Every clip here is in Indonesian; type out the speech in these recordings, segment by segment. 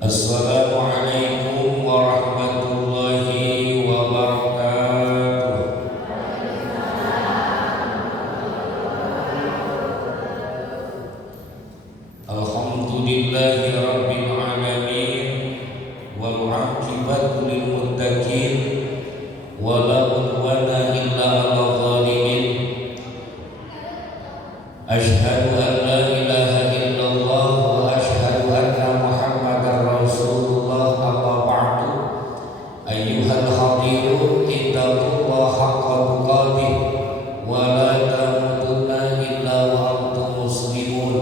Assalamualaikum warahmatullahi wabarakatuh. Alhamdulillahi rabbil alamin wal 'aqibatu lil muttaqin wa la udwana illa 'alal zalimin. Asyhadu an la ilaha illallah wa asyhadu anna Muhammadar Rasulullah. Amma ba'du. Ayyuhal hadirun ittaqullaha haqqa tuqatih wa la tamutunna illa wa antum muslimun.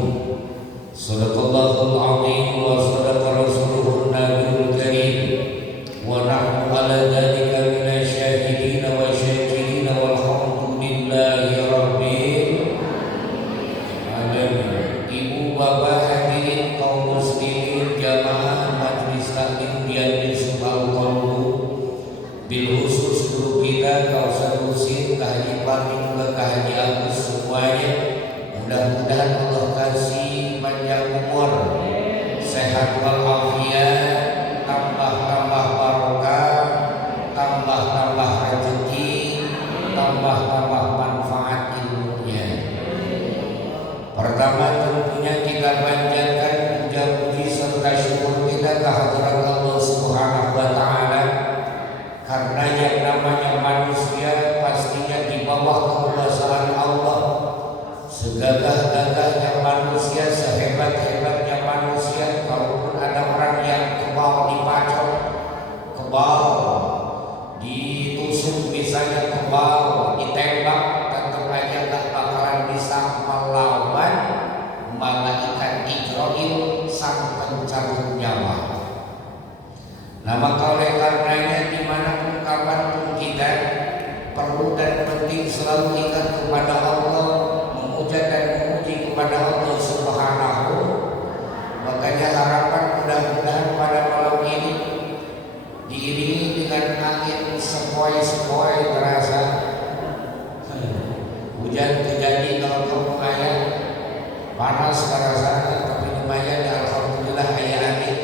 Shadaqallahul 'azim wa shadaqa rasuluhun nabiyul karim wa nahnu 'ala dzalika minasy syahidin wa syakirin walhamdulillahi rabbil alamin. Ibu bapak hadirin kaum muslimin jamaah majelis taklim Dian Subhal Qalbu, bil khusus guru kita Kausar Husin, Haji Fahmi juga Haji Agus semuanya. Mudah-mudahan Allah kasih panjang umur, sehat walafiat, tambah-tambah barokah, tambah-tambah rezeki, tambah-tambah manfaat ilmunya. Pertama tentunya kita panjatkan puja-puji serta syukur kita kehadirat Allah Subhanahu wa taala, karena yang namanya manusia pastinya di bawah kekuasaan Allah. Segagah-gagahnya manusia, sehebat-hebatnya manusia, kalaupun ada orang yang kebal dipacok, kebal ditusuk misalnya, kebal ditembak, tetap aja tak bakalan bisa melawan malaikat Jibril sang pencabut nyawa. Nah, maka oleh karenanya dimanapun kapanpun kita perlu dan penting selalu ingat kepada Allah, memuja dan memuji kepada Allah Subhanahu. Makanya harapan mudah-mudahan pada malam ini diiringi dengan angin sepoi-sepoi terasa. Hujan terjadi kalau kamu ayat, panas terasa, tapi lumayan ya, alhamdulillah ayat angin.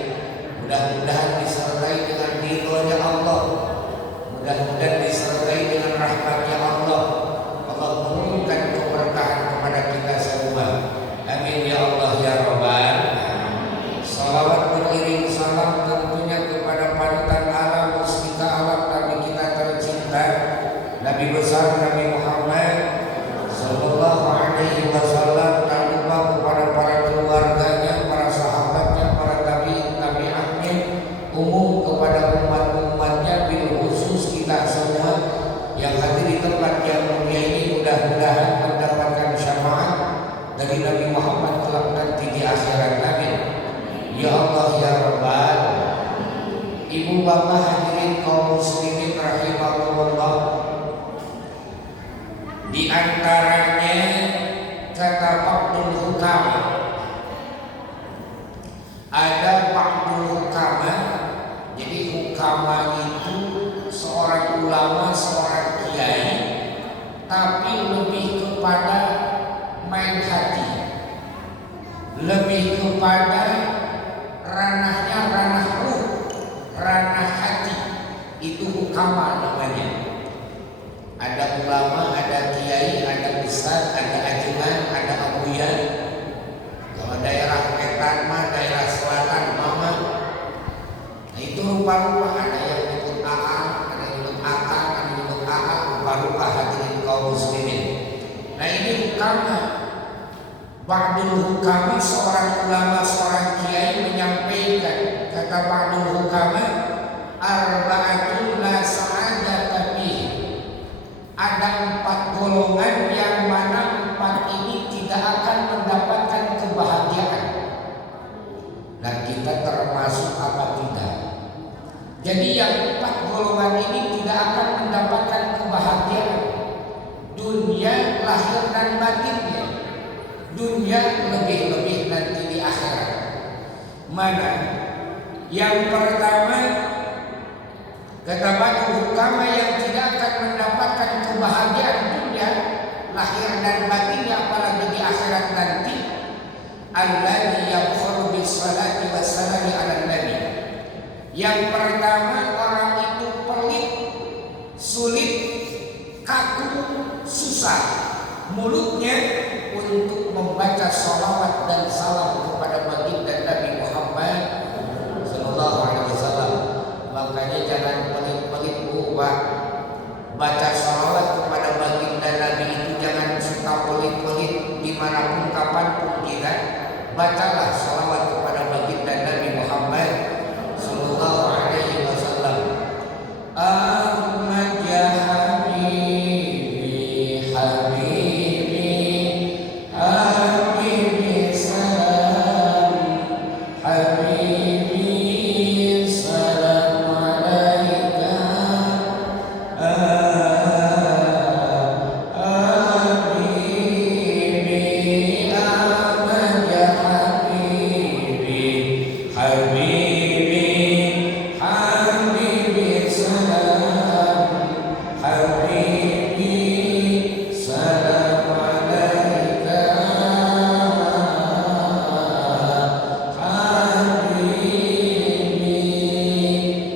Mudah-mudahan disertai dengan ridhonya Allah, mudah-mudahan disertai dengan rahmatnya Allah. Allah menurunkan keberkahan kepada kita semua. Amin ya Allah ya Rabbal. Salawat beriring salam tentunya kepada panutan alam, mustika alam, Nabi kita tercinta, Nabi besar Nabi Muhammad sallallahu alaihi wasallam. Tak lupa kepada para keluarganya, para sahabatnya, para tabi'in, umum kepada umat-umatnya, bil khusus kita semua yang hadir di tempat yang mulia ini. Mudah-mudahan mendapatkan syafaat dari Nabi Muhammad kelak nanti di akhirat. Amin ya Allah ya Rabbal. Ibu bapak hadirin kaum muslimin rahimahullah, di antaranya kata Ba'dul Hukama, ada Ba'dul Hukama. Jadi hukama itu seorang ulama, seorang kiai, tapi lebih kepada main hati, lebih kepada ranahnya ranah ruh, ranah hati. Itu hukama namanya. Ada ulama, ada kiai, ada ustaz, ada ajengan, ada abuyan. Kalau daerah Wetan mah, daerah selatan mama. Nah, itu rupa-rupa, ada yang nyebut AA, ada yang nyebut AK, ada yang nyebut AA, rupa-rupa hadirin kaum muslimin. Nah, ini hukama. Ba'dul hukama, seorang ulama, seorang kiai menyampaikan, kata Ba'dul hukama, arba'atun la sa'adata fihi. Ada 4 golongan yang mana 4 ini tidak akan mendapatkan kebahagiaan. Nah, kita termasuk apa tidak? Jadi yang 4 golongan ini tidak akan mendapatkan kebahagiaan dunia, lahir dan batinnya. Dunia lebih-lebih nanti di akhirat. Mana? Yang pertama, kata Ba'dul hukama, yang tidak akan mendapatkan kebahagiaan dunia, lahir dan batinnya, apalagi di akhirat nanti, alladzi yaqulu bis salati was salami ala nabi, Yang pertama, orang itu pelit, sulit, kaku, susah mulutnya untuk membaca sholawat dan salam kepada baginda Nabi Muhammad Sallallahu Alaihi Wasallam. Makanya jangan pelit-pelit Pak. Baca sholawat kepada baginda Nabi itu jangan suka pelit-pelit dimanapun kapanpun kita. Bacalah sholawat kepada baginda Nabi Muhammad Sallallahu Alaihi Wasallam. Ahmad ya Habibi, Habibi, Habibi salam, Habibi salam alaika, Habibi, Ahmad ya Habibi, Habibi, Habibi salam, Habibi salam alaika, Habibi.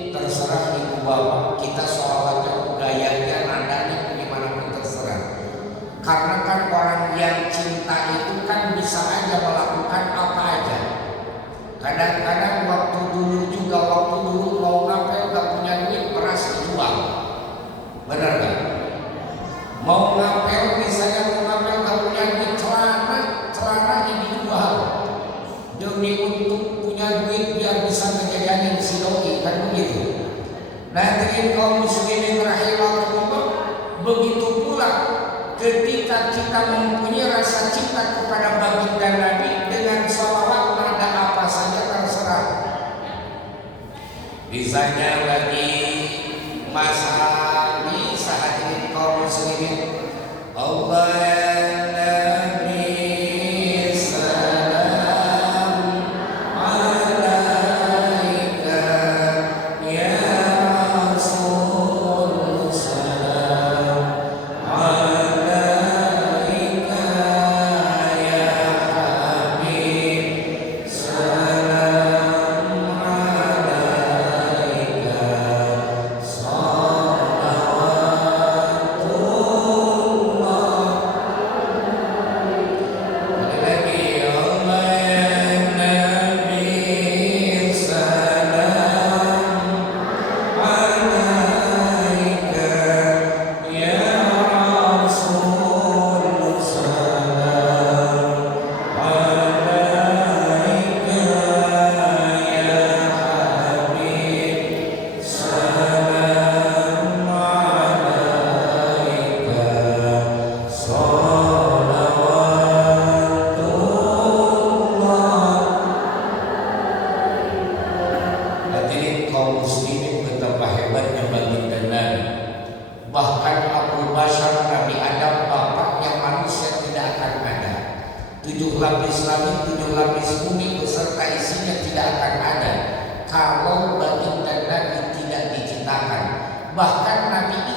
Terserah ibu bapak, kita sholawatnya gayanya, nadanya gimana pun terserah. Karena kan orang yang cinta itu kan bisa aja melakukan apa aja. Kadang-kadang waktu dulu mau ngapel gak punya duit, beras dijual. Benar gak? Mau ngapel misalnya gak punya duit, celana dijual demi untuk punya duit biar bisa ngejajanin si doi, kan begitu. Nah, jadi kaum muslimin rahimakumullah, begitu pula ketika kita mempunyai rasa cinta kepada baginda Nabi dengan sholawat nada apa saja terserah. Misalnya bagi masa ini saat ini kaum muslimin, Allah Nabi salam alaika ya Rasul salam alaika ya Habib salam alaika salawatullah. Lagi Allah ya Nabi salam alaika ya Rasul salam alaika ya Habib salam alaika salawatullah. Hadirin kaum muslimin, betapa hebatnya baginda Nabi. Bahkan Abu Bashar Nabi Adam, bapaknya manusia, tidak akan ada. 7 lapis langit, 7 lapis bumi beserta isinya tidak akan ada kalau baginda Nabi tidak diciptakan. Bahkan Nabi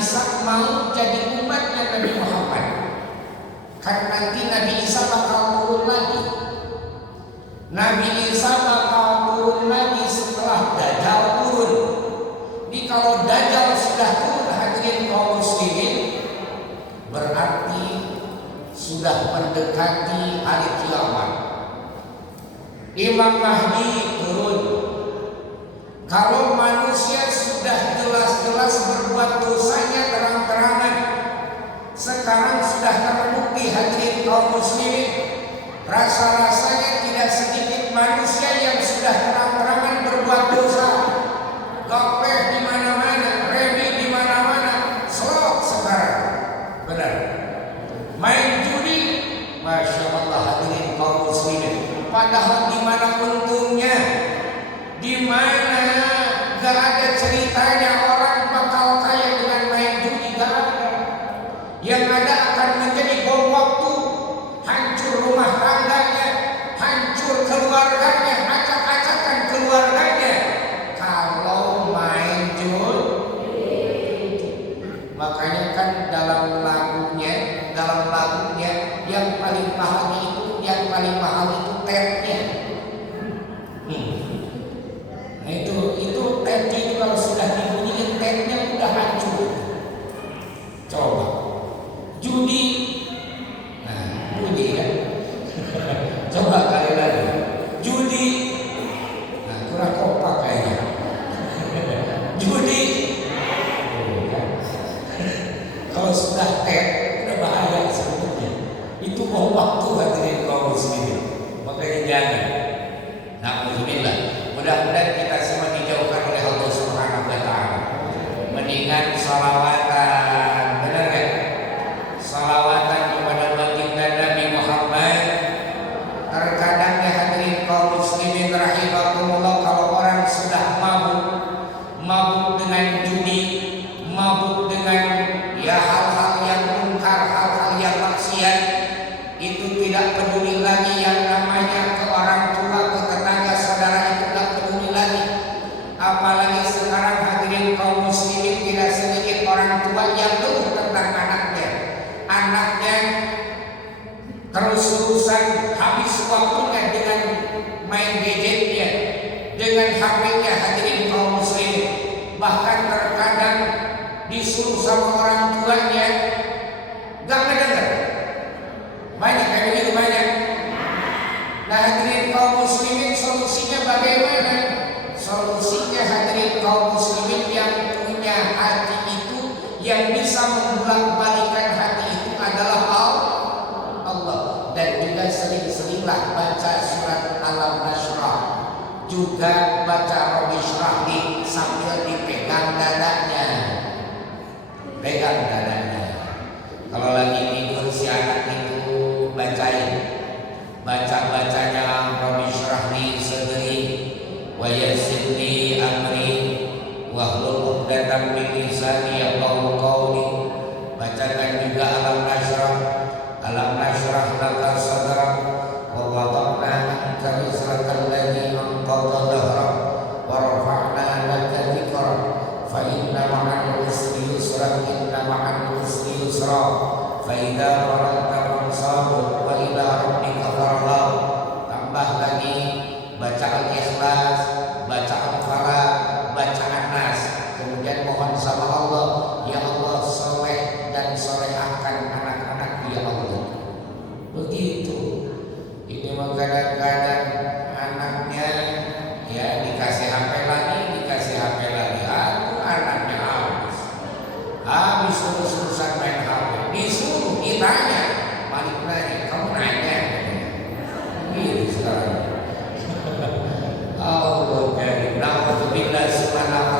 Isa mau jadi umatnya Nabi Muhammad. Kan nanti Nabi Isa bakal turun lagi. Nabi Isa bakal turun lagi setelah Dajjal turun. Jadi kalau Dajjal sudah turun, hadirin kaum muslimin, berarti sudah mendekati hari kiamat. Imam Mahdi turun. Kalau manusia sudah jelas-jelas berbuat dosanya terang-terangan, sekarang sudah terbukti hadirin kaum muslimin, rasa-rasanya tidak sedikit manusia yang sudah terang-terangan berbuat dosa. Gopeh di mana-mana, remi di mana-mana, slot sekarang. Benar. Main judi, masya Allah hadirin kaum muslimin. Padahal di mana untungnya? Di mana gak ada ceritanya orang bakal kaya dengan main judi, gak ada. Yang ada akan menjadi bom waktu, hancur rumah tangganya, Mudah-mudahan kita semua dijauhkan oleh Allah Subhanahu wa taala. Mendingan salawatan, benar kan? Salawatan kepada baginda Nabi Muhammad. Terkadang ya hadirin kaum muslimin rahimakumullah, kalau orang sudah mabuk dengan judi, mabuk dengan ya hal-hal yang mungkar, hal-hal yang maksiat, itu tidak peduli lagi yang namanya ke orang tua, ke tetangga, saudara, itu tidak peduli lagi. Apalagi sekarang hadirin kaum muslimin, tidak sedikit orang tua yang keluh tentang anaknya terus-terusan habis waktunya dengan main gadgetnya, dengan HP-nya, hadirin kaum muslimin. Bahkan terkadang disuruh sama orang tuanya gak mendengar. Banyak kayak begitu, banyak. Nah hadirin kaum muslimin, solusinya bagaimana? Solusinya hadirin kaum muslimin, yang punya hati itu, yang bisa membolak-balikan hati itu adalah Allah. Dan juga sering-seringlah baca surat Alam Nashrah, juga baca Rabbi Shrahli sambil dipegang dadanya. Pegang dadanya. Kalau lagi tidur si anak itu bacain, baca-bacanya Rabbi Shrahli sadri wa yassir li amri wahlul 'uqdatam min lisani yafqahu qawli. Bacakan juga Alam Nashrah, Alam nashrah laka sadrak wa wada'na anka wizraka alladhi anqadha dhahrak wa rafa'na laka dhikrak fa inna ma'al usri yusra, inna ma'al usri yusra, fa idza faragta fansab wa ila rabbika farghab. Tambah lagi baca Al-Ikhlas, baca Al-Falaq, baca An-Nas. Kemudian mohon sama Allah, ya Allah soleh dan solehahkan anak-anak ya Allah. Begitu. Ini mah kadang-kadang anaknya ya dikasih HP lagi, dikasih HP lagi. Aduh, anaknya habis terus-terusan main HP. Disuruh ditanya, balik nanya, kamu nanya. Ini sekarang. Allah karim. Na'udzubillah subhanallahi.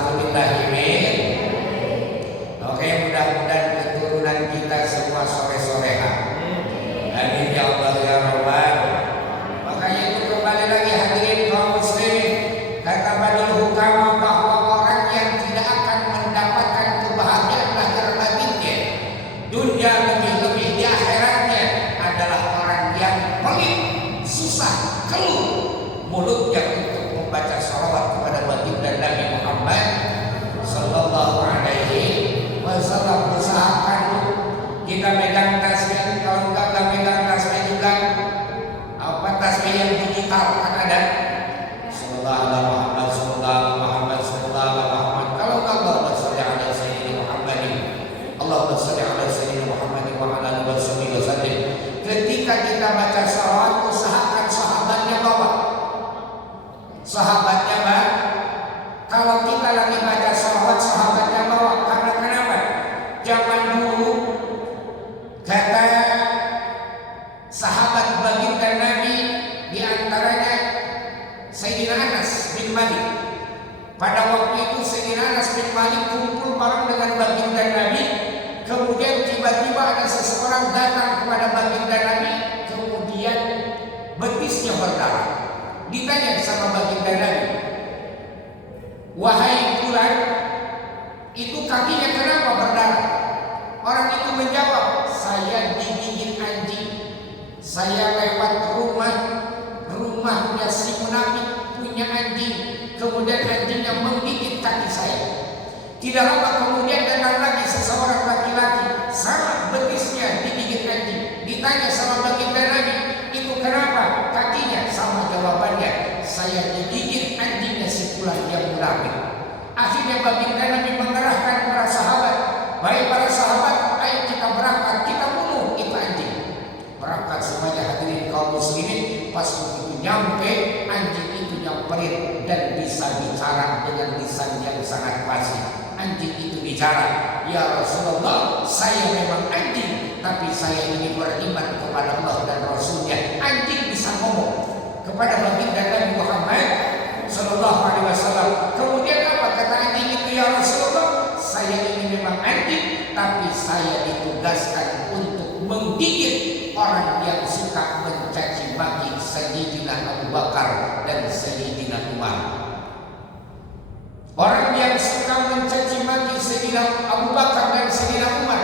Oke, mudah-mudahan keturunan kita semua soleh-soleha. Amin ya Allah ya Rabbal. Makanya itu kembali lagi hadirin kaum muslimin, kata Badul Hukama bahwa orang yang tidak akan mendapatkan kebahagiaan lahir batinnya, dunia lebih-lebih di akhiratnya, adalah orang yang pelit, susah, keluh mulutnya untuk membaca sholawat kepada baginda Nabi Muhammad sallallahu alaihi wasallam. Usahakan kita megang tasbih, kalau enggak megang tasbih juga tasbih yang digital kan ada. Sallallahu alaihi Muhammad, sallallahu alaihi Muhammad, sallallahu alaihi Muhammad. Kalau enggak, Allahumma shalli ala sayyidina Muhammadin, Allahumma shalli ala sayyidina Muhammadin wa ala alihi wasallam. Ketika kita baca sholawat, usahakan sahabatnya bawa. Sahabatnya bawa. Kalau kita lagi baca sholawat, sahabatnya bawa. Karena kenapa? Zaman dulu kata sahabat baginda Nabi, diantaranya Sayyidina Anas bin Malik. Pada waktu itu Sayyidina Anas bin Malik kumpul bareng dengan baginda Nabi. Kemudian tiba-tiba ada seseorang datang kepada baginda Nabi, kemudian betisnya berdarah. Ditanya sama baginda Nabi, wahai fulan, itu kakinya kenapa berdarah? Orang itu menjawab, saya digigit anjing. Saya lewat rumahnya si munafik punya anjing, kemudian anjingnya menggigit kaki saya. Tidak lama kemudian datang lagi seseorang laki-laki, sama betisnya digigit anjing. Ditanya sama baginda Nabi, itu kenapa kakinya? Sama jawabannya, saya digigit anjingnya si fulan yang munafik. Akhirnya baginda Nabi mengerahkan para sahabat, baik para sahabat, ayo kita berangkat, kita bunuh itu anjing. Berangkat semuanya hadirin kaum muslimin. Pas begitu nyampe, anjing itu nyamperin dan bisa bicara dengan lisan yang sangat fasih. Anjing itu bicara, ya Rasulullah, saya memang anjing, tapi saya ini beriman kepada Allah dan Rasulnya. Anjing bisa ngomong kepada baginda Nabi Muhammad sallallahu Sayyidina Abu Bakar dan Sayyidina Umar,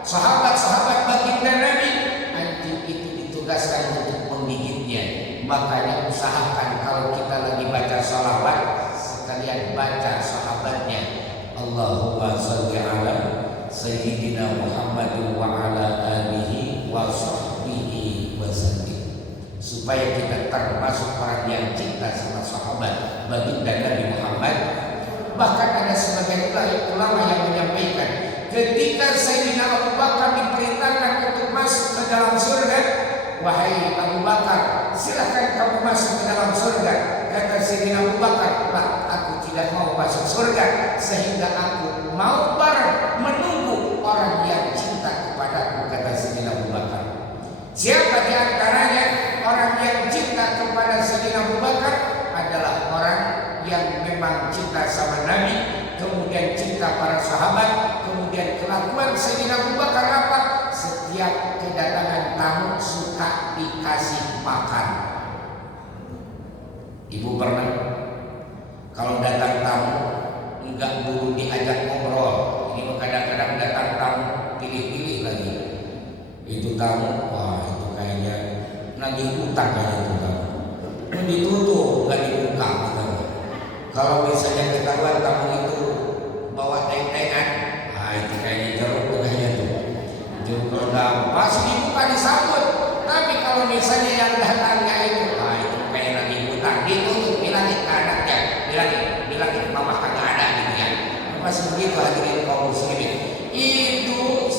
sahabat-sahabat baginda Nabi, anjing itu ditugaskan untuk menggigitnya. Makanya usahakan kalau kita lagi baca sholawat, sekalian baca sahabatnya. Allahumma sholli ala Sayyidina Muhammadin wa ala alihi wa sahbihi wa sallim, supaya kita termasuk orang yang cinta sama sahabat baginda Nabi Muhammad. Bahkan ada sebagian ulama yang menyampaikan, ketika Sayyidina Abu Bakar diperintahkan untuk masuk ke dalam surga, wahai Abu Bakar, silakan kamu masuk ke dalam surga. Kata Sayyidina Abu Bakar, Pak, aku tidak mau masuk surga, sehingga aku mau bareng menunggu orang yang cinta kepadaku. Kata Sayyidina Abu Bakar. Siapa di antaranya orang yang cinta kepada Sayyidina Abu Bakar? Adalah orang yang memang cinta sama Nabi, kemudian cinta para sahabat, kemudian kelakuan Sayyidina Abu Bakar apa? Setiap kedatangan tamu suka dikasih makan. Ibu pernah kalau datang tamu enggak dulu diajak ngobrol. Ini kadang-kadang datang tamu pilih-pilih lagi. Itu tamu, wah itu kayaknya nagih utang aja itu tamu. Ditutup, nggak dibuka. Kalau misalnya ketahuan tamu itu bawa teng-tengan, nah itu kayaknya jeruk kayaknya tuh. Jeruk kalau nggak pas dibuka disambut. Tapi kalau misalnya yang datangnya itu, nah itu kayak lagi utang, ditutup, bilangin ke anaknya, bilangin mama kagak ada gitu ya. Masih begitu hadirin kaum muslimin. Itu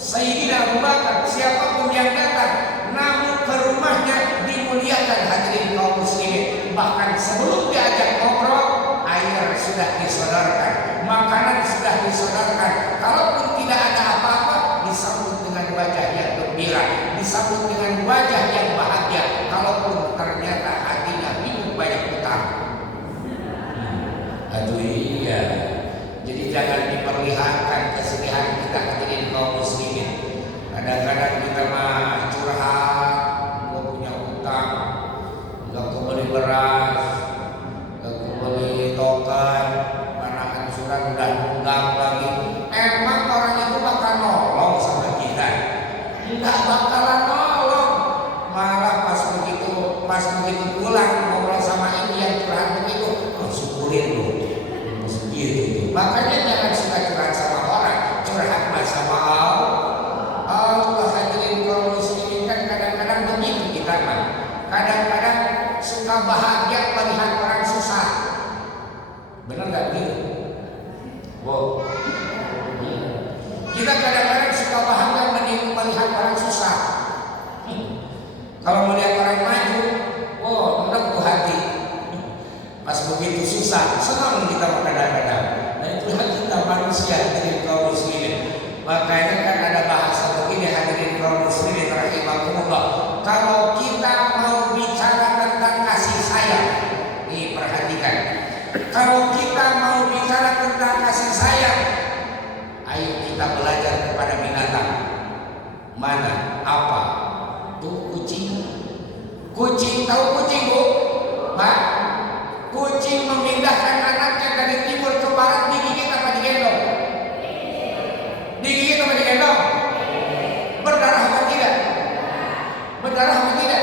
Sayyidina Abu Bakar, siapapun yang datang, namun ke rumahnya dimuliakan hadirin kaum muslimin. Bahkan sebelum diajak ngobrol, air sudah disodorkan, makanan sudah disodorkan. Kalaupun tidak ada apa-apa, disambut dengan wajah yang gembira, disambut dengan wajah yang bahagia. Kalaupun ternyata hatinya bingung banyak utang. Aduh iya. Jadi jangan diperlihatkan kesedihan kita hadirin kaum muslimin. Kadang-kadang kita mah curhat, gua punya utang, gak kebeli beras, gak kebeli token, mana angsuran udah nunggak lagi. Emang orang itu bakal nolong sama kita? Enggak bakalan nolong. Malah pas begitu pulang ngobrol sama ini yang curhat begitu, oh syukurin lu. Gitu. Makanya jangan suka curhat sama orang, curhat sama Allah. Hadirin kaum muslimin, kan kadang-kadang begitu kita mah. Kadang-kadang suka bahagia melihat orang susah. Benar nggak begitu? Wow. Kita kadang-kadang suka bahagia melihat orang susah. Kalau melihat orang maju, oh meneguk hati. Pas begitu susah, senang kita kadang-kadang. Nah itulah kita manusia hadirin kaum muslimin. Makanya kan ada bahasa begini hadirin kaum muslimin rahimakumullah. Kalau kita mau bicara tentang kasih sayang, nih perhatikan. Kalau kita mau bicara tentang kasih sayang, ayo kita belajar kepada binatang. Mana? Apa? Tuh kucing. Kucing, tahu kucing bu? Pak? Kucing memindahkan anaknya dari timur ke barat, digigit apa digendong? Digigit apa digendong? Berdarah apa tidak? Berdarah apa tidak?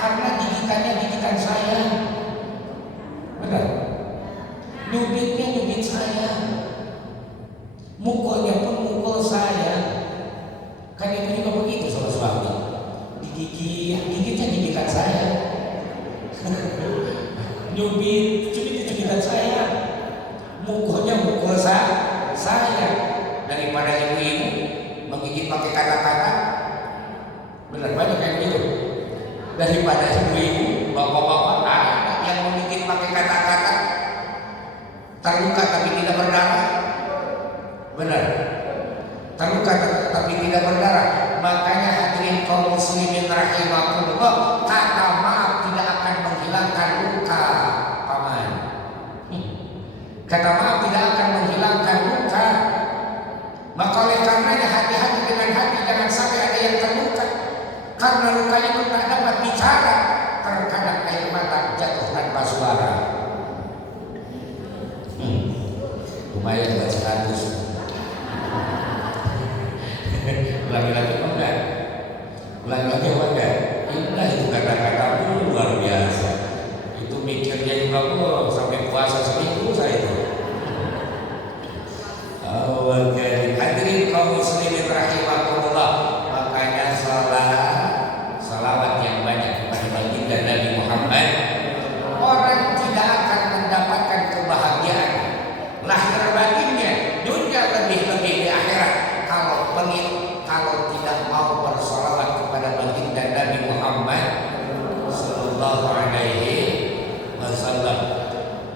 Karena gigitannya gigitan saya. Benar? Nyubitnya nyubit saya. Mukulnya pun mukul saya. Kan itu juga begitu sama suami. Gigitnya gigitan saya. Cubitan saya, mukulnya mukul saya. Daripada ibu-ibu menggigit pakai kata-kata, benar banyak kayak gitu. Daripada ibu-ibu, bapak-bapak yang menggigit pakai kata-kata, terluka tapi tidak berdarah, benar. Terluka tapi tidak berdarah. Makanya hadirin kaum muslimin rahimakumullah, kata maaf tidak akan menghilangkan luka. Kata maaf tidak akan menghilangkan luka. Maka oleh karenanya hati-hati dengan hati, jangan sampai ada yang terluka. Karena luka itu tak dapat bicara. Terkadang air mata jatuh tanpa suara. lumayan buat 100. Lagi-lagi apa enggak? Lagi-lagi apa enggak? Indah itu kata-kata luar biasa. Itu mikirnya juga sampai puasa seminggu saya itu. Hadirin kaum muslimin rahimakumullah, makanya salawat yang banyak kepada baginda Nabi Muhammad. Orang tidak akan mendapatkan kebahagiaan lahir batinnya, dunia lebih-lebih di akhirat kalau tidak mau bersalawat kepada baginda Nabi Muhammad sallallahu alaihi wasallam.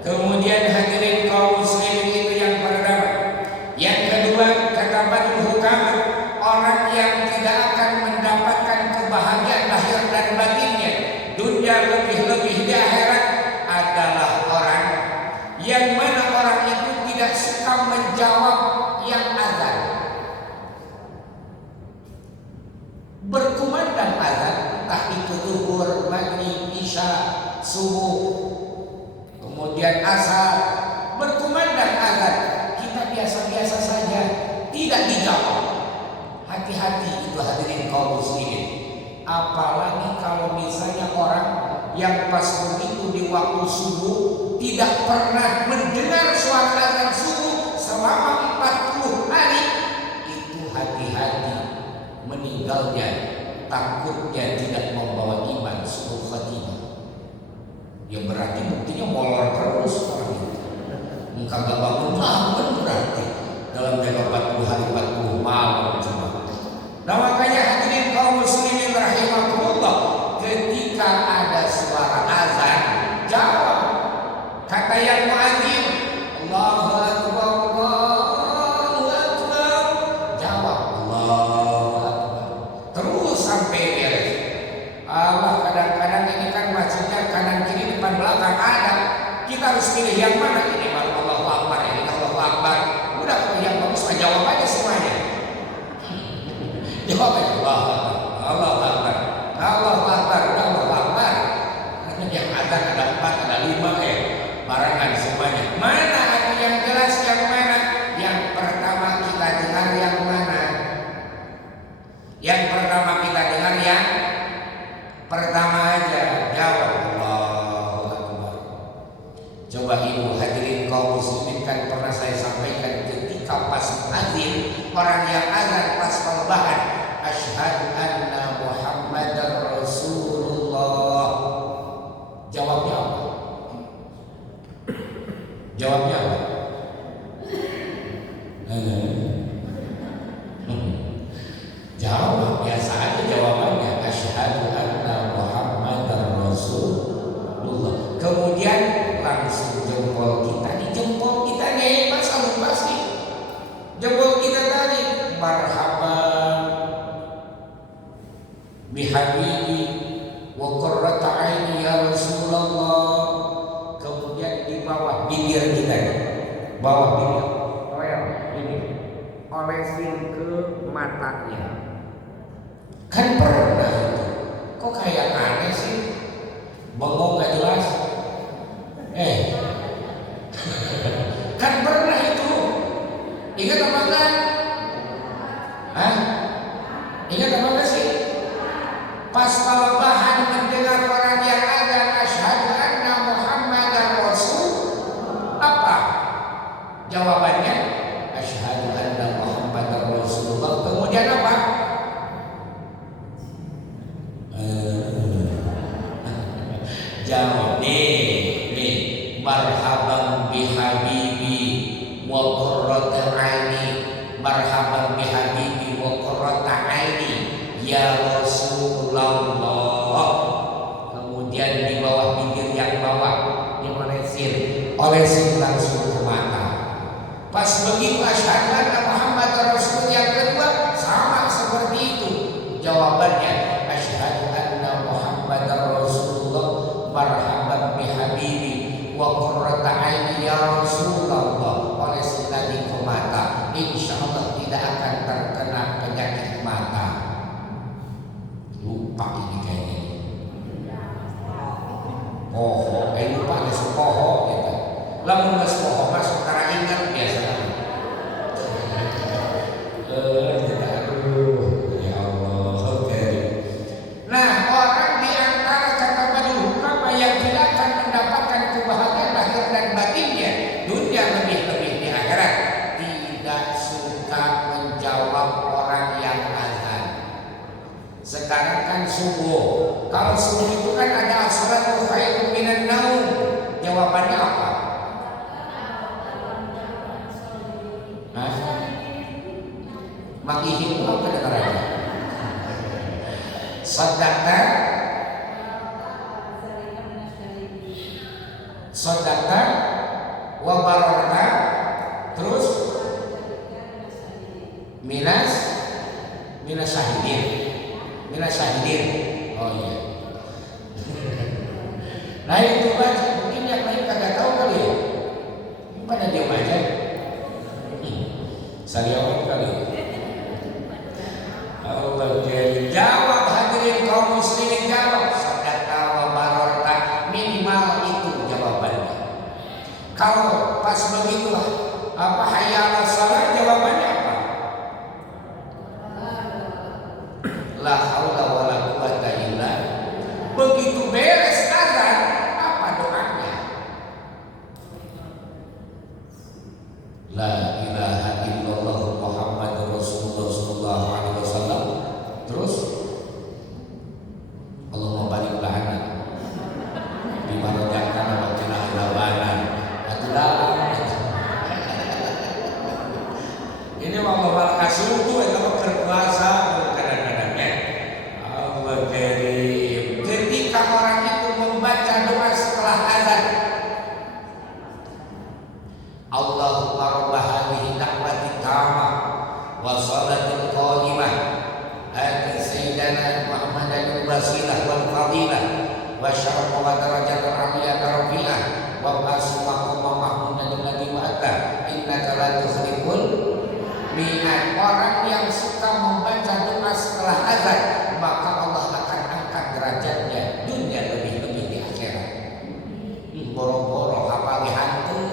Kemudian hadirin kaum muslimin, itu yang pertama. Yang kedua, kata Badul Hukam, orang yang tidak akan mendapatkan kebahagiaan lahir dan batinnya, dunia lebih-lebih di akhirat, adalah orang yang mana orang itu tidak suka menjawab yang azan. Berkumandang azan, entah itu zuhur, maghrib, isya, subuh, kemudian asar, berkumandang azan, kita biasa-biasa saja, tidak dijawab. Hati-hati itu hadirin kaum muslimin. Apalagi kalau misalnya orang yang pas begitu di waktu subuh tidak pernah mendengar suara azan subuh selama 40 hari, itu hati-hati, meninggalnya takutnya tidak membawa iman subuh khatimah. Ya berarti buktinya molor terus orang itu. Engkau gak bangun berarti dalam jangka 40 hari 40 malam coba. Nah makanya hadirin kaum muslimin rahimakumullah, ketika ada suara azan, jawab. Kata yang muadzin, Allahu akbar, Allahu akbar, jawab Allahu akbar. Terus sampai beres. Allah, kadang-kadang ini kan masjidnya kanan kiri depan belakang ada. Kita harus pilih yang mana, ini baru Allahu akbar, ini Allahu akbar. Udah kalau yang bagus jawab aja semuanya. Jawab aja Allahu akbar, Allahu akbar, Allahu akbar, Allahu akbar. Karena yang azan ada 4, ada 5 barangan semuanya. Mana ada yang jelas yang mana? Yang pertama kita dengar yang mana? Yang pertama kita dengar yang pertama aja, jawab Allahu akbar. Coba ibu hadirin kaum muslimin, kan pernah saya sampaikan ketika pas azan, orang yang azan pas qalbahan, asyhadu anna Muhammadar Rasulullah. Jawabnya apa? Jawabnya apa? Jawab biasa aja jawabannya, asyhadu anna Muhammadar Rasulullah. Kemudian langsung jempol kita, di jempol kita nih masa lupa sih. Jempol kita tadi marhaban bihabibi wa qurrata aini ya Rasulullah. Kemudian di bawah bibir kita, bawah bibir, ini olesin ke matanya. Kan pernah itu, kok kayak aneh sih, bengong gak jelas. Kan pernah itu, ingat apa enggak? Ingat apa enggak sih? Pas qalbahan mendengar orang yang ada asyhadu anna Muhammadar Rasul, apa jawabannya? Asyhadu anna Muhammadar Rasulullah. Kemudian apa? Jawab nih, marhaban bihabibi wa qurrata aini, marhaban bihabibi wa qurrata aini ya Rasulullah. Kemudian di bawah bibir yang bawah olesin langsung ke mata. Pas begitu asyhadu anna Muhammadar Rasul yang kedua, sama seperti itu jawabannya, asyhadu anna Muhammadar Rasulullah, marhaban bihabibi wa qurrata aini ya Rasulullah. Olesin lagi ke mata, insyaallah tidak akan terkena penyakit mata. Lupa ini kayaknya. Lupa ada sepoho gitu. Lamun geus poho mas sekarang ingat biasa. sodaqta wa bararta, terus minas syahidin. Oh iya. Nah itu baca, mungkin yang lain kagak tahu kali ya. Pada diam aja. Sariawan kali. Allah jawab, hadirin kaum muslimin, jawab sodaqta wa bararta, minimal itu jawabannya. Kalau pas begitu apa hayya 'alas shalah, jawabannya apa? La haula wala quwata illa. Begitu beres azan, apa doanya? La ilaha illallah Muhammadur Rasulullah sallallahu alaihi wasallam. Terus Allahumma barik lana di mana zakana wa qina adzabannar. Ini Allah malah kasih itu kalau berpuasa kadang-kadangnya. Allah karim. Ketika orang itu membaca doa setelah azan, Allahumma rabb hadhihi da'wati tamah wa salatul qa'imah ati sayyidina Muhammadan wasilah wal fadilah wa syarafa wa darajatul aliyah rafi'ah wa asma'u mahmudan alladhi wa'ata innaka la tukhliful mi'ad. Orang yang suka membaca doa setelah azan, maka Allah akan angkat derajatnya dunia lebih-lebih di akhirat. Boro-boro hafal hantu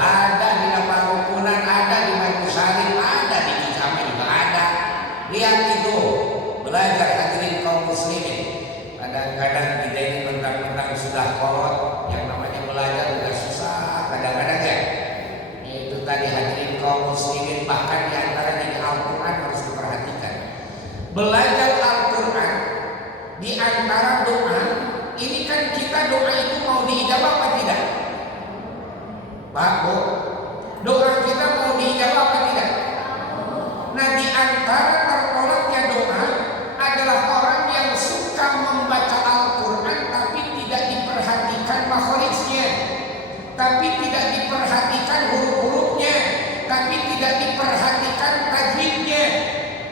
ada di lapang rukunan, ada di Majusalim, ada di Cisame juga ada. Lihat itu, belajar hadirin kaum muslimin. Kadang-kadang kita ini mentang-mentang sudah kolot, yang namanya belajar sudah susah kadang-kadang ya. Itu tadi hadirin kaum muslimin, bahkan di antara di Al-Quran harus diperhatikan. Belajar Al-Quran di antara doa, ini kan kita doa itu mau diijabah apa tidak? Pak, Bu, doa kita mau diijabah apa tidak? Nah, di antara tertolaknya doa adalah orang yang suka membaca Al-Quran tapi tidak diperhatikan makhorijnya, tapi tidak diperhatikan huruf-hurufnya, tapi tidak diperhatikan tajwidnya.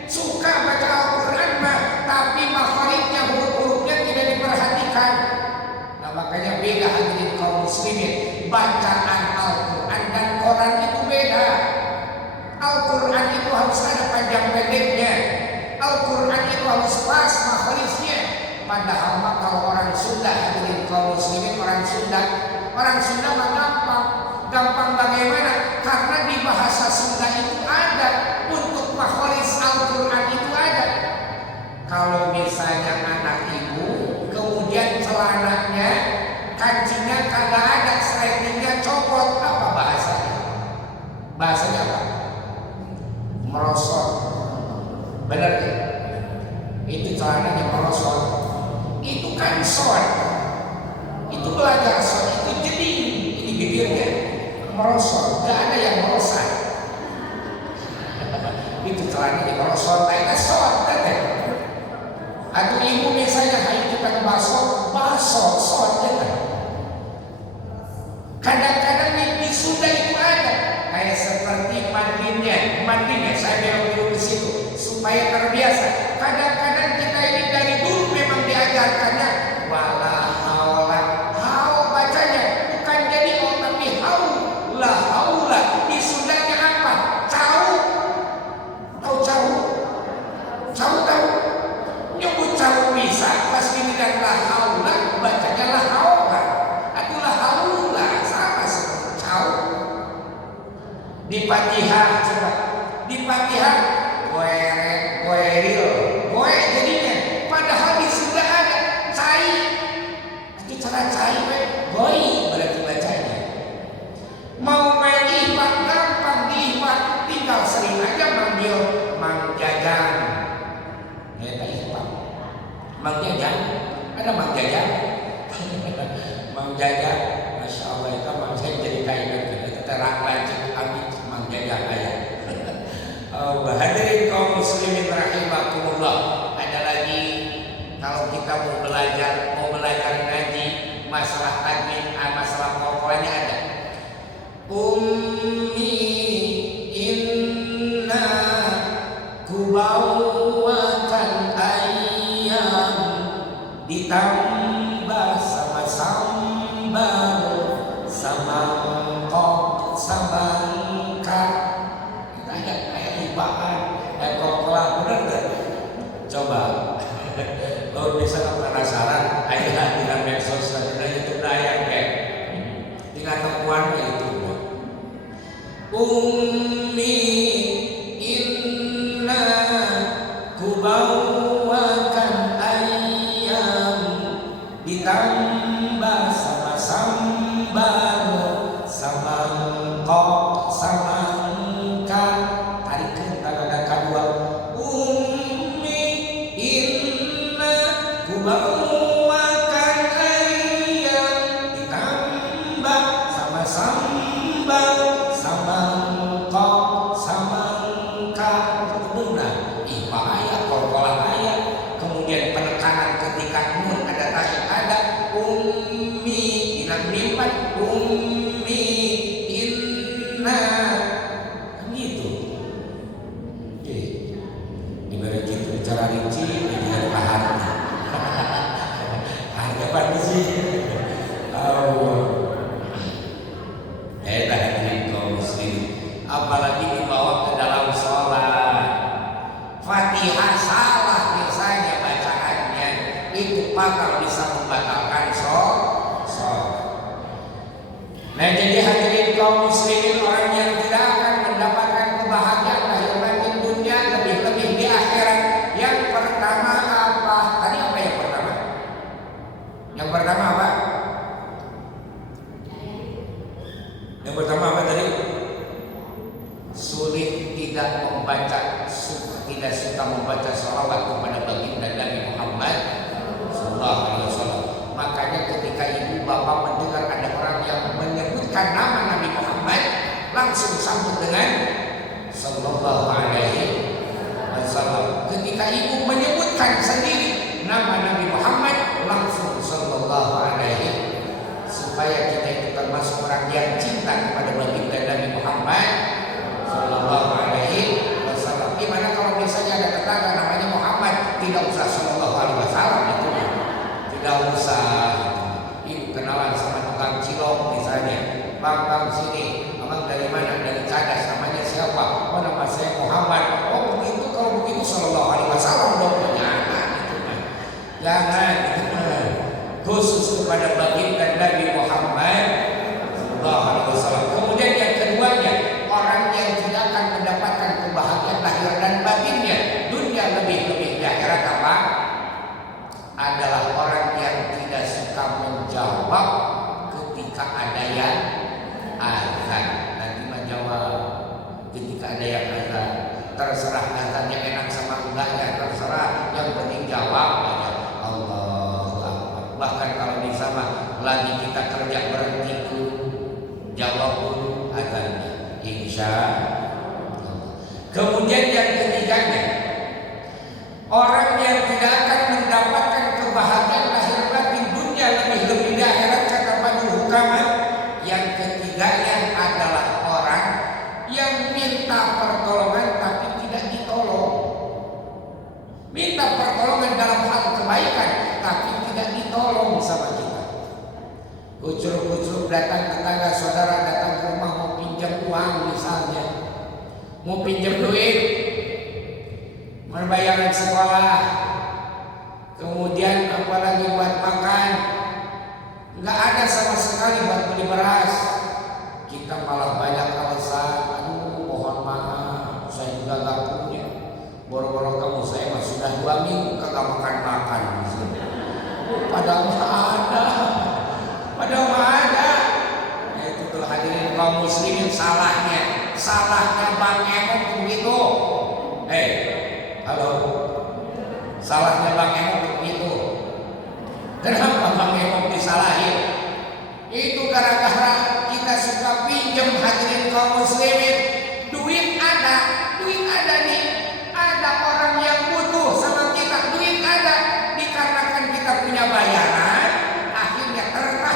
Suka baca Al-Quran mah, tapi makhorijnya, huruf-hurufnya tidak diperhatikan. Nah, makanya beda hadirin kaum muslimin. Bacaan Al-Quran dan Quran itu beda. Al-Quran itu harus ada panjang pendeknya. Al-Quran itu harus pas makhorijnya. Padahal mah kalau orang Sunda, hadirin kaum muslimin, orang Sunda mah gampang. Gampang bagaimana? Karena di bahasa Sunda itu ada untuk makhrij Al-Quran itu ada. Kalau misalnya anak ibu kemudian celananya, kancingnya kagak ada, sletingnya copot, apa bahasanya? Bahasanya apa? Merosot. Benar ya? Itu celananya merosot. Itu kan son. Itu belajar son. Itu jadi ini bibirnya merosot. Gak ada yang merosot. Itu celananya merosot. Itu son kan ya? Atau ibu misalnya hari kita ke baso son kan? Kadang-kadang di Sunda itu ada kayak seperti mandinya saya belok dulu ke situ supaya terbiasa. Kadang-kadang kita ini dari dulu memang diajarkannya wala haula, hau bacanya bukan jadi oh tapi hau la haula. Di Sundanya apa? Tahu nyebut tahu bisa pas gini dan la haula bacanya la haula. Atulah haula sama seperti tahu. Di Fatihah coba. Di Fatihah goeril masalah tajwid, masalah qalqalahnya ada. Ummi inna kubawakan ayam ditambah sama sambal samangkok samangka. Ayat ibaan qalqalah bener gak? Coba kalau bisa penasaran ayat di medsos dan YouTube ayat kayak tinggal temuan itu. Ummi inna kubawakan ayam ditambah sama sambal samangkok samangka. Tarikan tanda kedua. Ummi inna kubawakan ayam ditambah sama sambal samangkok samangka. Benar, ipa ayat, qalqalah ayat. Kemudian penekanan ketika nun ada tasydid ada. Ummi inna mimpan ummi inna gitu. Oke, diberi gitu cara rinci dengan bahan. Harga apa sih? Hadirin kaum muslimin, apalagi dibawa ke dalam sholat. Fatihah salah misalnya bacaannya, itu bakal bisa membatalkan sholat. Nah, jadi hadirin kaum muslimin, orang yang tidak akan mendapatkan kebahagiaan lahir batin dunia, lebih-lebih di akhirat. Yang pertama apa? Tadi apa yang pertama? Yang pertama apa? Yang pertama apa tadi? Sulit tidak membaca, tidak suka membaca sholawat kepada baginda Nabi Muhammad Sallallahu Alaihi Wasallam. Makanya ketika ibu bapak mendengar ada orang yang menyebutkan nama Nabi Muhammad, langsung sambut dengan Sallallahu Alaihi Wasallam. Ketika ibu menyebutkan sendiri nama Nabi Muhammad, langsung Sallallahu Alaihi, supaya kita itu termasuk orang yang cinta kepada baginda Nabi Muhammad Sallallahu Alaihi Wasallam. Gimana kalau misalnya ada tetangga namanya Muhammad, tidak usah Sallallahu Alaihi Wasallam, itu tidak usah. Ibu kenalan sama tukang cilok misalnya, bang sini, abang dari mana? Dari Cadas, namanya siapa? Oh, nama saya Muhammad. Oh begitu, kalau begitu Sallallahu Alaihi Wasallam dong. Jangan khusus kepada baginda Nabi Muhammad Sallallahu Alaihi Wasallam. Kemudian yang keduanya, orang yang tidak akan mendapatkan kebahagiaan lahir dan batinnya dunia, lebih-lebih di akhirat apa? Adalah orang yang tidak suka menjawab ketika ada yang azan. Nanti menjawab ketika ada yang azan, terserah azannya enak sama enggaknya, terserah, yang penting jawab aja. Allahu Akbar. Bahkan kalau di sana lagi kita kerja berhenti jawab dulu azannya, insya Allah. Kemudian yang ketiganya, orang yang tidak akan mendapatkan kebahagiaan lahir batin dunia, lebih-lebih di akhirat, kata Bani Hukama. Yang ketiganya adalah orang yang minta pertolongan tapi tidak ditolong. Minta pertolongan dalam hal kebaikan tapi tidak ditolong sama kita. Kucur-kucur datang tetangga saudara, datang ke rumah mau pinjam uang misalnya, mau pinjam duit, membayar sekolah, kemudian apalagi buat makan, nggak ada sama sekali buat beli beras. Kita malah banyak alasan, aduh mohon maaf, saya juga nggak punya. Boro-boro kamu, saya mah sudah 2 minggu kagak makan. Padahal ada. Nah, itu tuh hadirin kaum muslimin, salahnya Bang Emong begitu. Halo, salahnya Bang Emong begitu. Kenapa Bang Emong disalahin? Itu gara-gara kita suka pinjam, hadirin kaum muslimin. Duit ada nih. Ada orang yang butuh sama kita, duit ada. Dikarenakan kita punya bayaran, akhirnya tertarik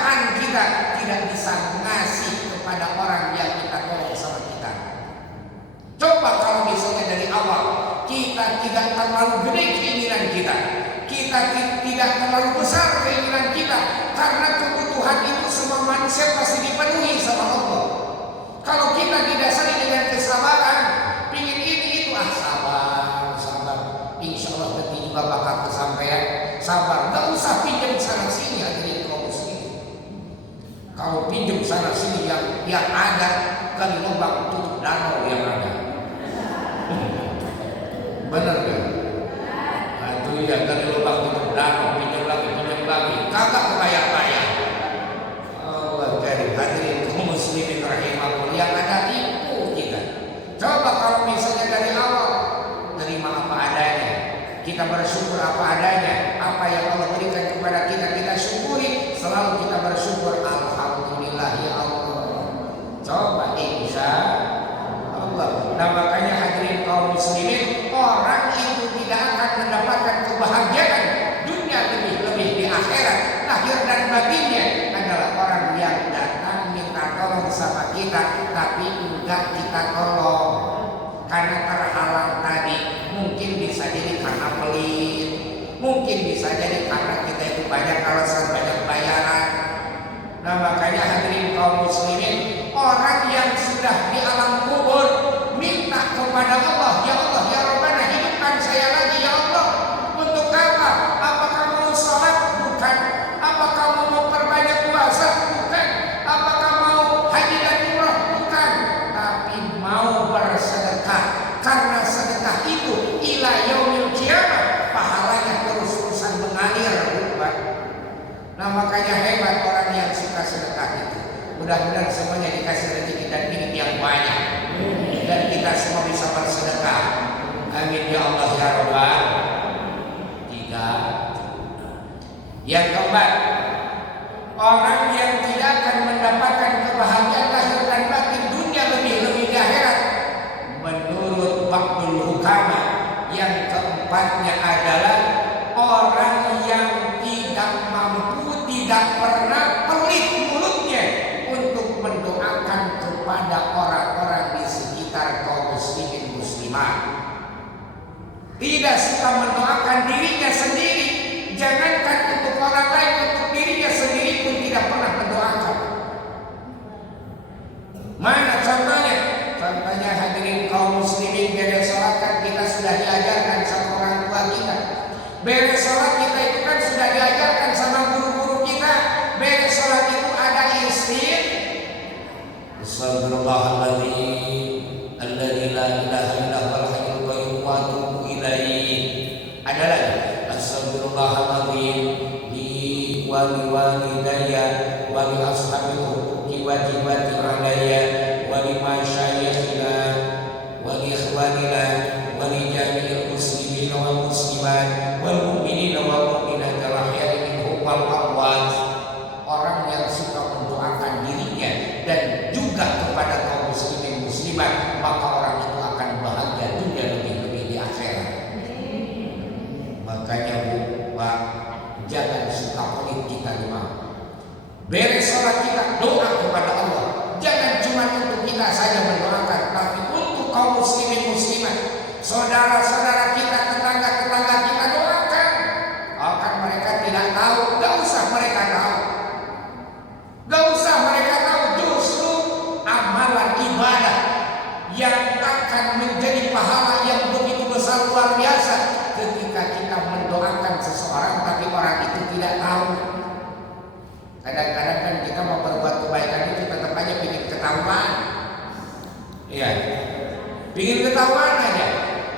yang ada kali lubang tutup danau yang ada. Bener kan? Nah, itu ya kali lubang tutup danau, pinjam lagi, kagak kebayang-bayang. Allah karim, hadirin kaum muslimin rahimahullah, yang ada tipu kita. Coba kalau misalnya dari awal terima apa adanya, kita bersyukur apa adanya, apa yang Allah berikan kepada kita, kita syukuri. Selalu kita bersyukur, alhamdulillah ya Allah. Coba insya Allah. Nah makanya hadirin kaum muslimin, orang itu tidak akan mendapatkan kebahagiaan dunia lebih di akhirat. Lahir dan batinnya adalah orang yang datang minta tolong sama kita, tapi enggak kita tolong karena terhalang tadi. Mungkin bisa jadi karena pelit, mungkin bisa jadi karena kita itu banyak alasan, banyak bayaran. Nah makanya hadirin kaum muslimin, orang yang sudah di alam kubur minta kepada Allah, ya Allah ya Rabbana, hidupkan saya lagi ya Allah. Untuk apa? Apakah mau sholat? Bukan. Apakah mau perbanyak puasa? Bukan. Apakah mau haji dan umrah? Bukan. Tapi mau bersedekah, karena sedekah itu ila yaumil qiyamah pahalanya terus-terusan mengalir. Nah makanya hebat orang yang suka sedekah itu. Mudah-mudahan semuanya dikasih rezeki dan hidup yang banyak, dan kita semua bisa bersedekah. Amin ya Allah ya Rabbal. 3. Yang keempat, orang yang tidak akan mendapatkan kebahagiaan lahir dan batin dunia lebih di akhirat, menurut ba'dul hukama, yang keempatnya adalah orang yang tidak mampu, tidak pernah pelit mulutnya untuk mendoakan kepada orang-orang di sekitar kaum muslimin muslimat. Tidak suka mendoakan dirinya sendiri, jangankan untuk orang lain, untuk dirinya sendiri pun tidak pernah mendoakan. Mana contohnya? Contohnya hadirin kaum muslimin, beres sholat kan kita sudah diajarkan sama orang tua kita. Beres sholat kita itu kan sudah diajarkan sama guru-guru kita. Beres sholat itu ada istighfar. Astagfirullahaladzim alladzi la ilaha illa huwal hayyul qayyum wa atubu ilaih. Ada lagi, astagfirullahaladzim li walidayya wa li ashabil huquqi wajibati alayya wa li masyayikhina wa li ikhwanina wa li jami'il muslimin wal muslimat wal mu'minina wal mu'minat al-ahya'i minhum wal amwat. Orang yang suka mendoakan dirinya dan juga kepada kaum muslimin muslimat, maka orang itu akan bahagia dunia lebih di akhirat. Makanya Bu, Pak, jangan suka pelit kita rumah. Beres sholat kita doa kepada Allah. Jangan cuma untuk kita saja mendoakan, tapi untuk kaum muslimin muslimat, saudara-saudara kita, tetangga-tetangga kita doakan. Akan mereka tidak tahu, gak usah mereka tahu. Gak usah mereka tahu, justru amalan ibadah yang akan menjadi pahala yang begitu besar luar biasa ketika kita mendoakan seseorang tapi orang itu tidak tahu. Kadang-kadang kan kita mau berbuat kebaikan itu tetap aja ingin ketahuan. Iya, ingin ketahuan aja.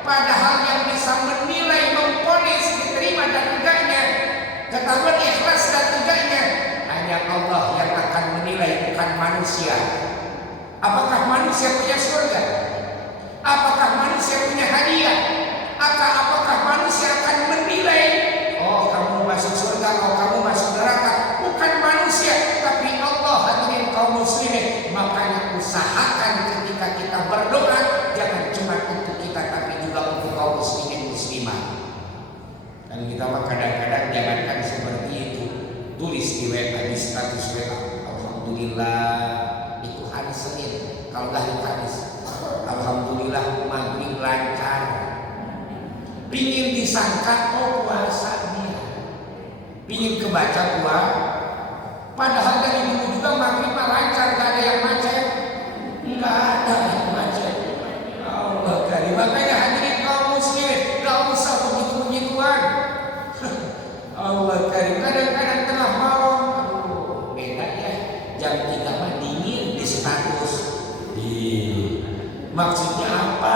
Padahal yang bisa menilai, memvonis, diterima dan enggaknya, ketahuan ikhlas dan enggaknya, hanya Allah yang akan menilai, bukan manusia. Apakah manusia punya surga? Apakah manusia punya hadiah? Apakah manusia akan menilai, oh kamu masuk surga, oh kamu masuk neraka? Bukan manusia, tapi Allah. Hadirin kaum muslimin, makanya usahakan ketika kita berdoa, jangan cuma untuk kita, tapi juga untuk kaum muslimin muslimah. Dan kita mah kadang-kadang jangankan seperti itu, tulis di WA, di status WA, alhamdulillah itu hari Senin, kalau hari Kamis, alhamdulillah maghrib lancar. Pingin disangka oh puasa dia, pingin kebaca padahal dari dulu juga maghrib lancar, gak ada yang macet, nggak ada yang macet. Allah karim. Makanya hadirin kaum muslimin, gak usah begitu-begituan. Allah karim. Kadang-kadang tengah malam, aduh beda ya, jam 3 mah dingin di status Maksudnya apa?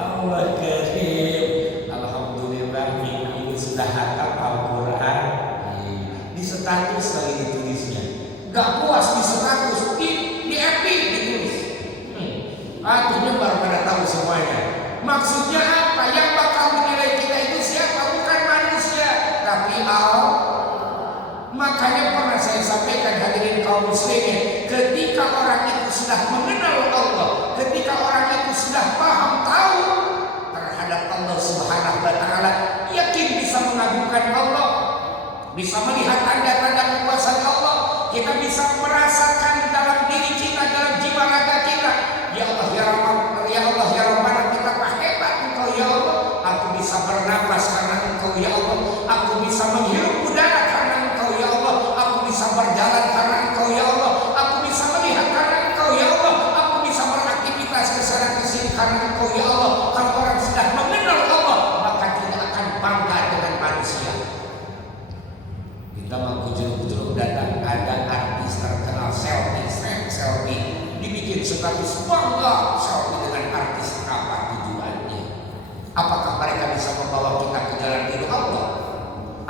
Allah karim. Alhamdulillah minggu ini sudah hafal Al-Quran. Di status lagi ditulisnya. Gak puas di status, di FB ditulis. Artinya baru pada tahu semuanya. Maksudnya apa? Yang bakal menilai kita itu siapa? Bukan manusia, tapi Allah. Makanya pernah saya sampaikan hadirin kaum muslimin, ketika orang itu sudah mengenal Allah, ketika orang itu sudah paham tahu terhadap Allah Subhanahu wa taala, yakin bisa mengagungkan Allah, bisa melihat tanda-tanda kekuasaan Allah, kita bisa merasakan dalam diri kita, dalam jiwa raga kita, ya Allah ya Rabb, ya Allah ya Rabbana, betapa hebat Engkau ya Allah. Aku bisa bernapas karena Engkau ya Allah. Aku bisa menghirup udara karena Engkau ya Allah. Aku bisa berjalan karena Engkau ya Allah. Aku bisa melihat karena Engkau ya Allah. Aku bisa beraktivitas ke sana ke sini karena Engkau ya Allah. Kalau orang sudah mengenal Allah, maka tidak akan bangga dengan manusia. Kita mau jeruk-jeruk datang, ada artis terkenal selfie, dibikin status bangga selfie dengan artis. Apa tujuannya? Apakah mereka bisa membawa kita ke jalan ridho Allah?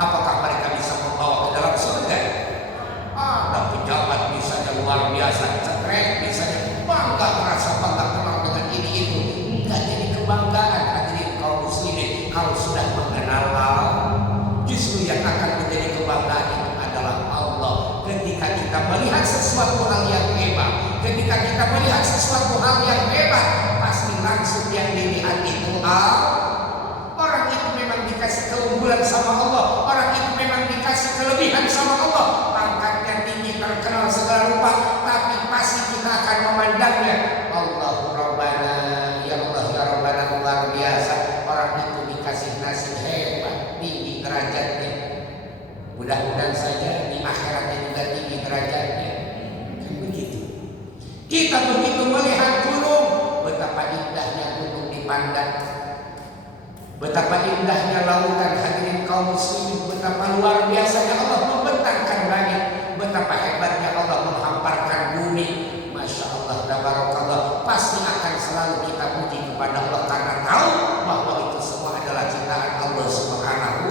Apakah mereka bisa membawa ke dalam surga? Ada pejabat misalnya luar biasa, cekrek misalnya, bangga, merasa bangga kenal dengan ini itu. Enggak jadi kebanggaan hadirin kaum muslimin. Kalau sudah mengenal Allah, justru yang akan menjadi kebanggaan itu adalah Allah. Ketika kita melihat sesuatu hal yang hebat, ketika kita melihat sesuatu hal yang hebat, pasti langsung yang dilihat itu Allah. Orang itu memang dikasih keunggulan sama Allah, orang itu memang dikasih kelebihan sama Allah, pangkatnya tinggi, terkenal segala rupa, tapi pasti kita akan memandangnya Allahu Rabbana, ya Allah ya Rabbana, luar biasa. Orang itu dikasih nasib hebat, tinggi derajatnya. Mudah-mudahan saja di akhiratnya juga tinggi derajatnya. Kan begitu. Kita begitu melihat gunung, betapa indahnya gunung dipandang, betapa indahnya lautan hadirin kaum muslimin, betapa luar biasanya Allah membentangkan langit, betapa hebatnya Allah menghamparkan bumi. Masya Allah, tabarakallah. Pasti akan selalu kita puji kepada Allah karena tahu bahwa itu semua adalah ciptaan Allah Subhanahu.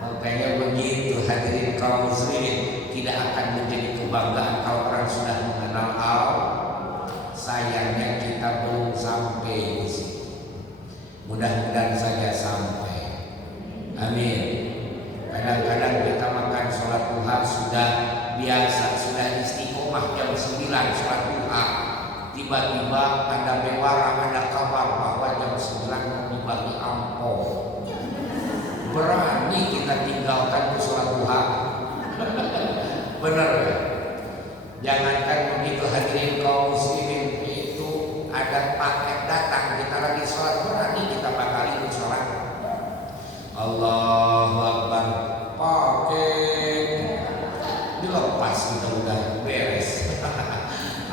Makanya begitu hadirin kaum muslimin, tidak akan menjadi kebanggaan kalau orang sudah mengenal Allah. Sayangnya kita belum sampai di situ. Mudah-mudahan saja sampai. Amin. Kadang-kadang kita makan sholat duha sudah biasa, sudah istiqomah jam 9 sholat duha. Tiba-tiba ada bewara, ada kabar bahwa jam 9 mau dibagi amplop. Berani kita tinggalkan ke sholat duha? Benar ya? Jangankan begitu hadirin kaum muslimin, itu ada paket datang, kita lagi sholat, berani kita batalin sholat. Allahu Akbar, paket dilepas, kita udah beres.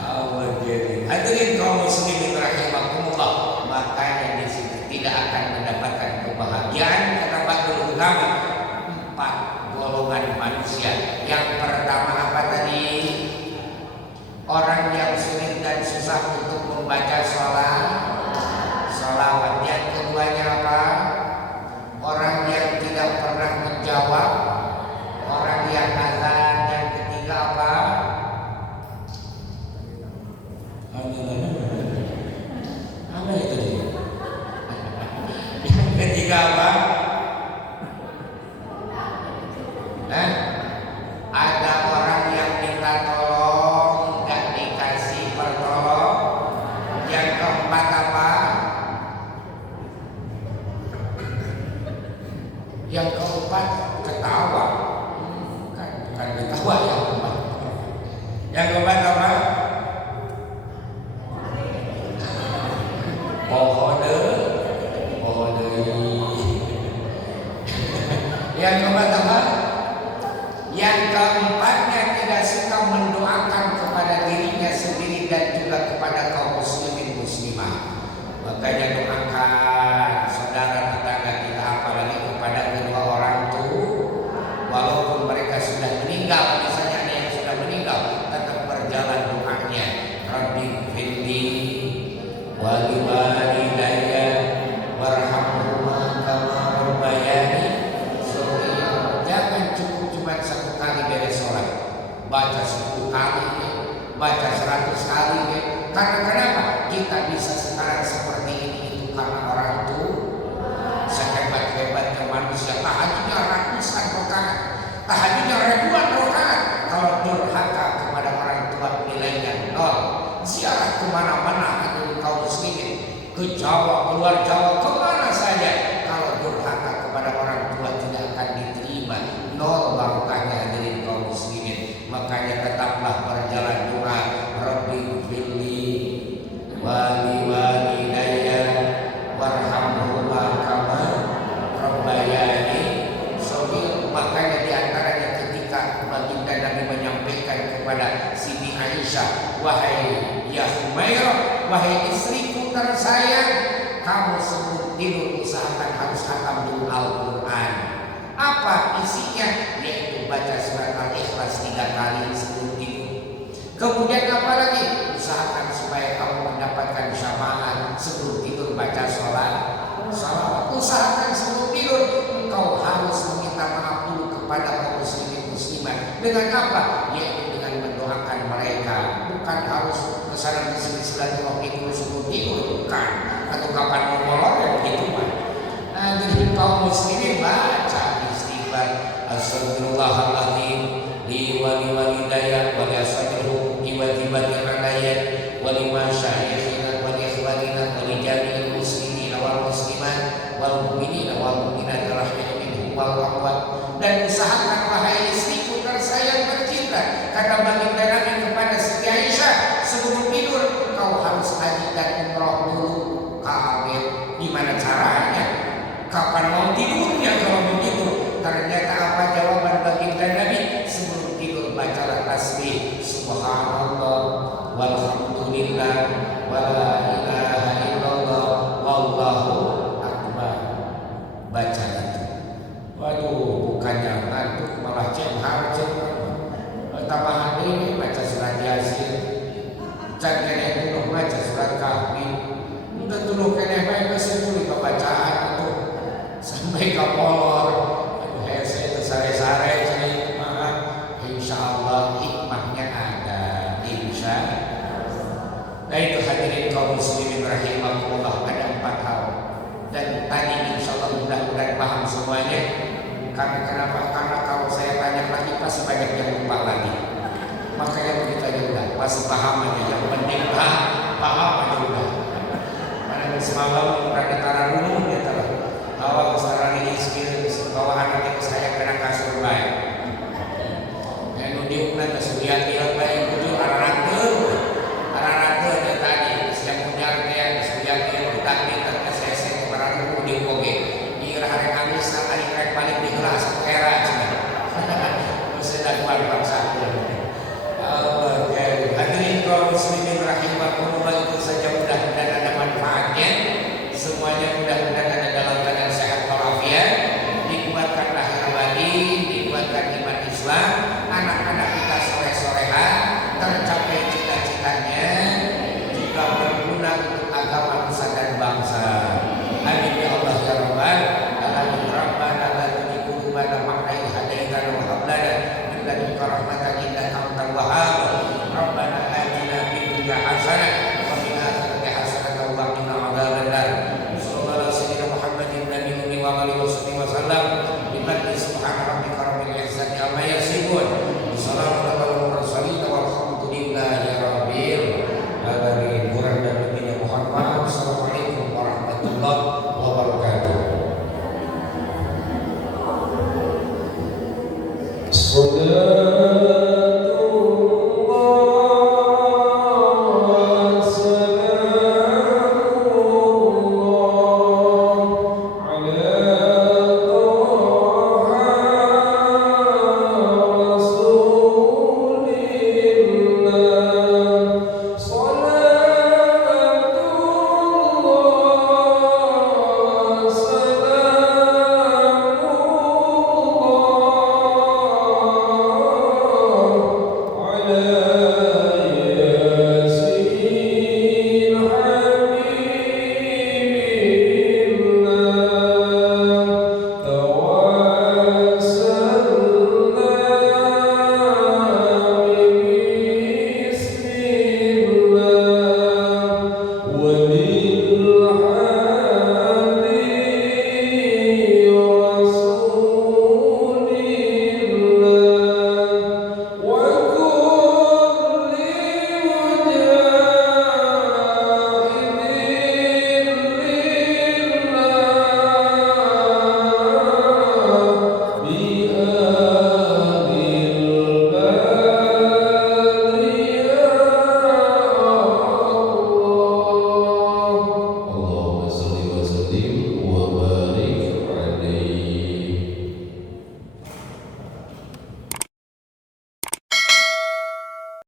Allah jadi hadirin kaum muslimin rahimakumullah. Makanya di situ tidak akan mendapatkan kebahagiaan karena bakal utama 4 golongan manusia. Yang pertama apa tadi? Orang yang sulit dan susah untuk membaca sholawat. Yang keduanya apa? Orang yang tidak pernah menjawab. Orang yang azan. Yang ketiga apa? Apa itu dia? Yang ketiga apa? Ada orang yang minta tolong, gak dikasih pertolong. Yang keempat apa? Yang keempat ketawa. Bukan ketawa yang keempat. Yang keempat apa? Pohode. Yang keempat apa? Yang keempatnya tidak suka mendoakan kepada dirinya sendiri dan juga kepada kaum muslimin muslimah. Makanya doakan saudara tetangga kita, apalagi kepada kedua orang tua, walaupun mereka sudah meninggal, misalnya ada yang sudah meninggal, tetap berjalan doanya. Rabbi baca 10 kali ke, baca 100 kali ke. Karena kenapa? Kita bisa sekarang seperti ini itu karena orang tua. Sehebat-hebatnya manusia tahajudnya ratusan rakaat, tahajudnya ribuan rakaat. Kalau durhaka kepada orang tua nilainya 0. Ziarah kemana-mana itu kaum muslimin, ke Jawa, keluar Jawa, kemana saja. Kalau durhaka kepada orang tua tidak akan diterima, 0 barokahnya hadirin kaum muslimin. Makanya tetaplah berjalan doa, Rabbi firli wali walidayya warhamhuma kama rabbayani shaghira. Makanya diantaranya ketika baginda Nabi menyampaikan kepada Siti Aisyah, wahai ya Humairah, wahai istriku tersayang, kamu sebelum tidur usahakan harus khatam dulu Al-Quran. Apa isinya? Yaitu baca surat Al-Ikhlas 3 kali sebelum tidur. Kemudian apa lagi? Usahakan supaya kamu mendapatkan syafaat sebelum tidur, baca salawat. Usahakan sebelum tidur engkau harus meminta maaf dulu kepada kaum muslimin muslimat. Dengan apa? Yaitu dengan mendoakan mereka. Bukan harus kesana kesini silaturahmi sebelum tidur, bukan. Atau kapan mau molor ya begitu mah. Nah, jadi kaum muslimin baca istighfar, astagfirullahaladzim li wali walidayya wa li ashabil huquqi wa tibati alayya wa li masyayikhina wa li ikhwanina wa li jami'il muslimina wal muslimat wal mu'minina wal mu'minat rahmatan minhum wal amwat. Dan usahakan wahai istriku tersayang tercinta, kata baginda Nabi kepada Siti Aisyah, sebelum tidur kau harus haji dan umroh dulu. Kaget, gimana caranya? Kapan mau tidurnya kalau begitu? Ternyata apa jawaban baginda Nabi? Sebelum tidur bacalah tasbih subhanallah walhamdulillah wala ilaha illallah wallahu akbar. Baca itu. Waduh, bukannya ngantuk malah cenghar. Tambahan ini baca surat Yasin, can kene itu baca surat Kahfi. Udah tuluh kene bae kesimpulan bacaan itu sampai ke molor. Aduh, saya sare-sare cari maaf. Insyaallah hikmahnya ada, insyaallah. Nah itu hadirin kaum muslimin rahimakumullah, ada 4 hal. Dan tadi insyaallah mudah-mudahan paham semuanya. Karena kenapa? Karena kalau saya tanya lagi pasti banyak yang lupa lagi. Makanya begitu aja udah, pasti paham aja. Yang penting paham aja udah. Karena semalam berada taruh dia telah bawa kesalahan ini spirit, bawa anak itu saya kena kasur baik. Yang diukna kesulian dia baik itu arah-arah dia tadi siang punya dia kesulian dia bertanding terkesese kepada di oke. Hari Kamis hari rek paling di kelas era cina. Sudah kuat bangsa. Allah ya. Hadirin kaum muslimin rahimakumullah, itu saja mudah-mudahan ada manfaatnya. Semuanya mudah-mudahan ada dalam keadaan sehat walafiat. Dikuatkan lahir batin, dikuatkan iman Islam, anak-anak kita soleh-soleha, tercapai cita-citanya, juga berguna untuk agama nusa dan bangsa. Amin ya Allah ya Rabbal. Rabbana la tuzigh qulubana ba'da idh hadaytana wa hab lana min ladunka rahmatan innaka antal wahhab. Rabbana atina fid dunya hasanah wa fil akhirati hasanah wa qina adzabannar. Sallallahu alaihi wasallam Muhammadin nabiyyi wa alihi wasallam. Billahi subhana rabbika rabbil izzati amma yasifun. Wassalamu alal mursalin walhamdulillahi rabbil alamin. Kurang dan lebihnya mohon maaf. Assalamualaikum warahmatullahi wabarakatuh. Saudara